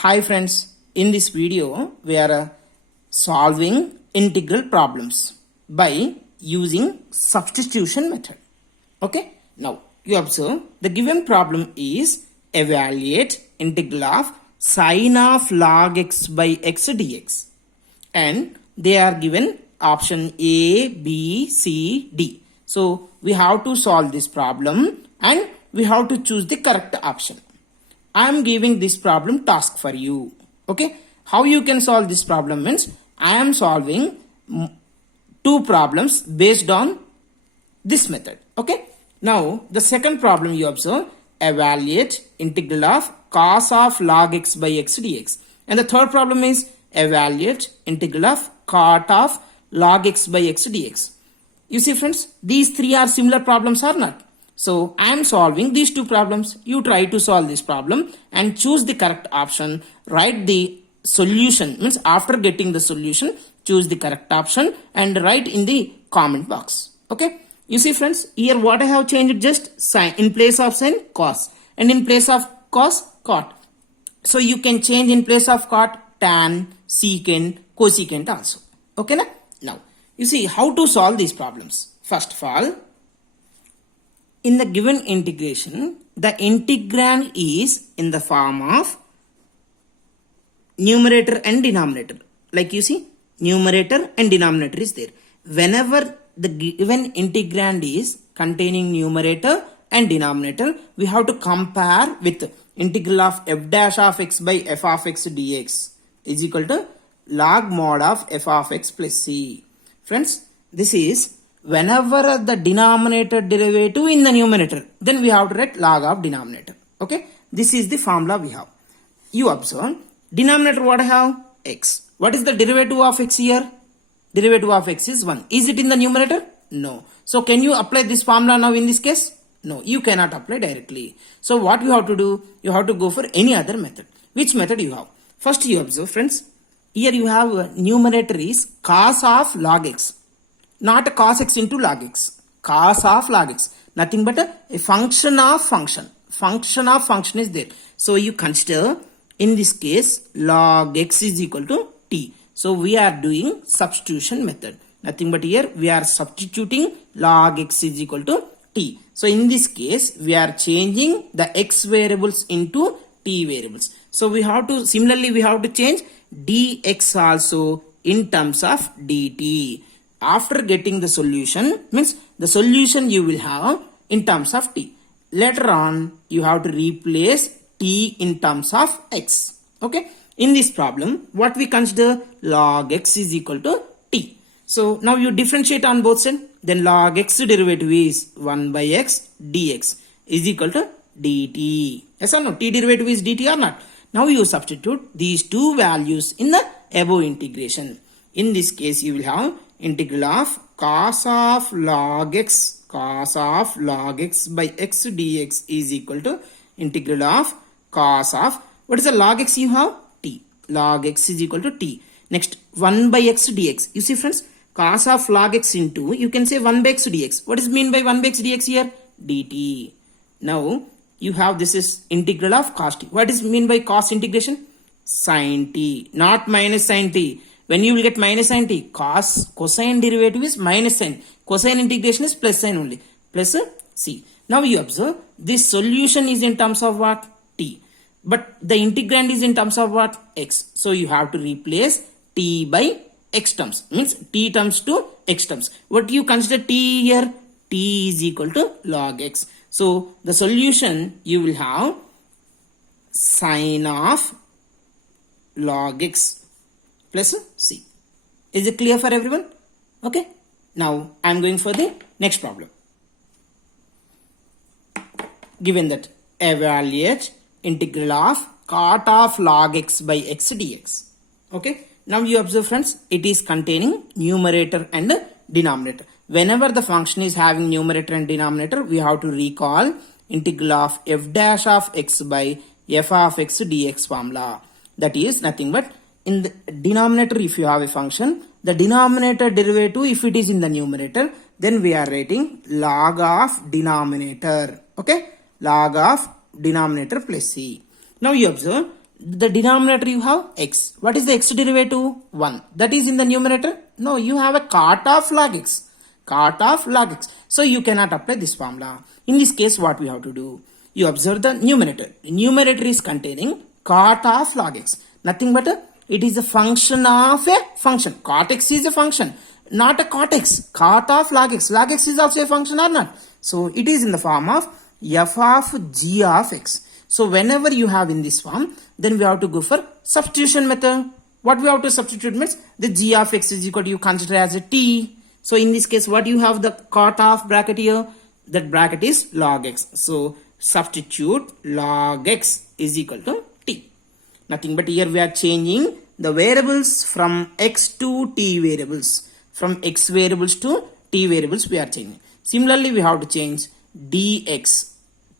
Hi friends, in this video we are solving integral problems by using substitution method. Okay, now you observe the given problem is evaluate integral of sine of log x by x dx, and they are given option A, B, C, D. So we have to solve this problem and we have to choose the correct option. I am giving this problem task for you. Okay, how you can solve this problem means I am solving two problems based on this method. Okay, now the second problem you observe, evaluate integral of cos of log x by x dx, and the third problem is evaluate integral of cot of log x by x dx. You see friends, these three are similar problems or not? So I am solving these two problems. You try to solve this problem and choose the correct option. Write the solution, means after getting the solution, choose the correct option and write in the comment box. Okay. You see friends, here what I have changed, just sine, in place of sine, cos, and in place of cos, cot. So you can change in place of cot, tan, secant, cosecant also. Okay. Now you see how to solve these problems. First of all, in the given integration, the integrand is in the form of numerator and denominator. Like you see, numerator and denominator is there. Whenever the given integrand is containing numerator and denominator, we have to compare with integral of f dash of x by f of x dx is equal to log mod of f of x plus c. Friends, this is whenever the denominator derivative in the numerator, then we have to write log of denominator. Okay, this is the formula we have. You observe, denominator what I have? X. What is the derivative of x here? Derivative of x is 1. Is it in the numerator? No. So can you apply this formula now in this case? No, you cannot apply directly. So what you have to do? You have to go for any other method. Which method you have? First you observe friends, here you have numerator is cos of log x. Not a cos x into log x. Cos of log x. Nothing but a function of function. Function of function is there. So you consider in this case log x is equal to t. So we are doing substitution method. Nothing but here we are substituting log x is equal to t. So in this case we are changing the x variables into t variables. So we have to, similarly we have to change dx also in terms of dt. After getting the solution, means the solution you will have in terms of t. Later on you have to replace t in terms of x. Okay. In this problem, what we consider, log x is equal to t. So now you differentiate on both sides. Then log x derivative is 1 by x dx is equal to dt. Yes or no? T derivative is dt or not? Now you substitute these two values in the above integration. In this case, you will have integral of cos of log x by x dx is equal to integral of cos of, what is the log x you have? T. Log x is equal to t. Next 1 by x dx. You see friends, cos of log x into, you can say 1 by x dx. What is mean by 1 by x dx here? Dt. Now you have, this is integral of cos t. What is mean by cos integration? Sin t, not minus sin t. When you will get minus sin t, cosine derivative is minus sin. Cosine integration is plus sin only. Plus c. Now you observe, this solution is in terms of what? T. But the integrand is in terms of what? X. So you have to replace t by x terms. Means t terms to x terms. What you consider t here? T is equal to log x. So the solution you will have sine of log x plus c. Is it clear for everyone? Okay. Now I am going for the next problem. Given that evaluate integral of cot of log x by x dx. Okay. Now you observe friends, it is containing numerator and denominator. Whenever the function is having numerator and denominator, we have to recall integral of f dash of x by f of x dx formula. That is nothing but in the denominator, if you have a function, the denominator derivative, if it is in the numerator, then we are writing log of denominator. Okay, log of denominator plus c. Now you observe the denominator you have x. What is the x derivative? 1. That is in the numerator? No, you have a cot of log x. Cot of log x. So you cannot apply this formula. In this case, what we have to do? You observe the numerator. The numerator is containing cot of log x. Nothing but it is a function of a function. Cot x is a function, not a cot x. Cot of log x. Log x is also a function or not? So it is in the form of f of g of x. So whenever you have in this form, then we have to go for substitution method. What we have to substitute means the g of x is equal to you consider as a t. So in this case, what you have the cot of bracket here? That bracket is log x. So substitute log x is equal to t. Nothing but here we are changing the variables from x to t variables. From x variables to t variables we are changing. Similarly, we have to change dx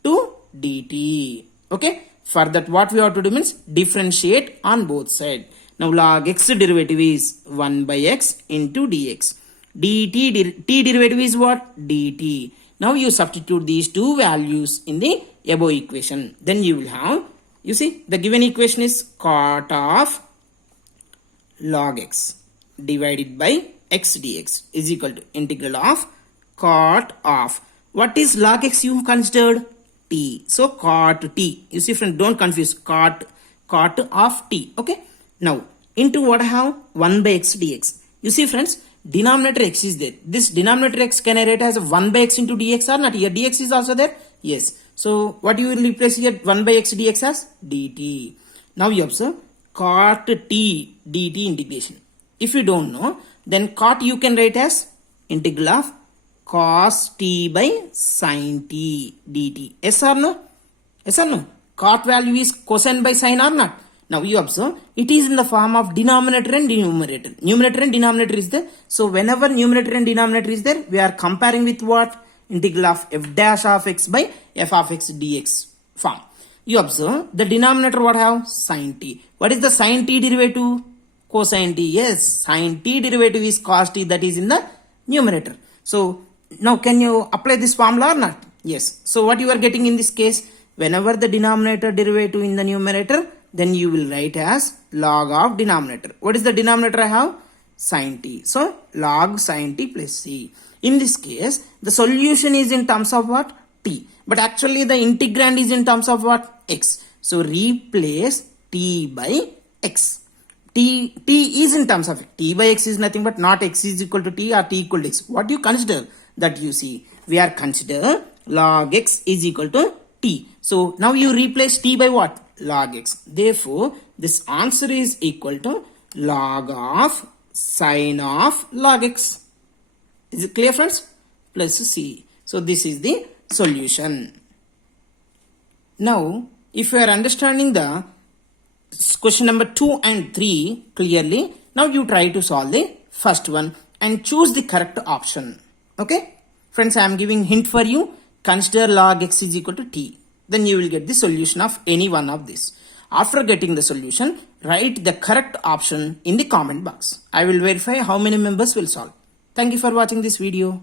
to dt. Okay. For that, what we have to do means differentiate on both sides. Now log x derivative is 1 by x into dx. T derivative is what? dt. Now you substitute these two values in the above equation. Then you will have, you see, the given equation is cot of log x divided by x dx is equal to integral of cot of. What is log x you considered? T. So cot t. You see friend, don't confuse cot of t. Okay. Now into what I have? 1 by x dx. You see friends, denominator x is there. This denominator x can I write as 1 by x into dx or not? Here dx is also there. Yes. So what you will replace here? 1 by x dx as dt. Now you observe cot t dt integration. If you don't know, then cot you can write as integral of cos t by sin t dt. Yes or no? Yes or no? Cot value is cosine by sine or not? Now you observe, it is in the form of denominator and numerator. Numerator and denominator is there. So whenever numerator and denominator is there, we are comparing with what? Integral of f dash of x by f of x dx form. You observe, the denominator what have? Sin t. What is the sin t derivative? Cosine t. Yes, sin t derivative is cos t, that is in the numerator. So now can you apply this formula or not? Yes. So what you are getting in this case? Whenever the denominator derivative in the numerator, then you will write as log of denominator. What is the denominator I have? Sin t. So log sin t plus c. In this case, the solution is in terms of what? T. But actually the integrand is in terms of what? X. So replace t by x. T is in terms of t by x is nothing but not x is equal to t or t equal to x. What you consider? That you see, we are consider log x is equal to t. So now you replace t by what? Log x. Therefore, this answer is equal to log of sine of log x. Is it clear friends? Plus c. So this is the solution. Now, if you are understanding the question number 2 and 3 clearly, now you try to solve the first one and choose the correct option. Okay? Friends, I am giving hint for you. Consider log x is equal to t. Then you will get the solution of any one of this. After getting the solution, write the correct option in the comment box. I will verify how many members will solve. Thank you for watching this video.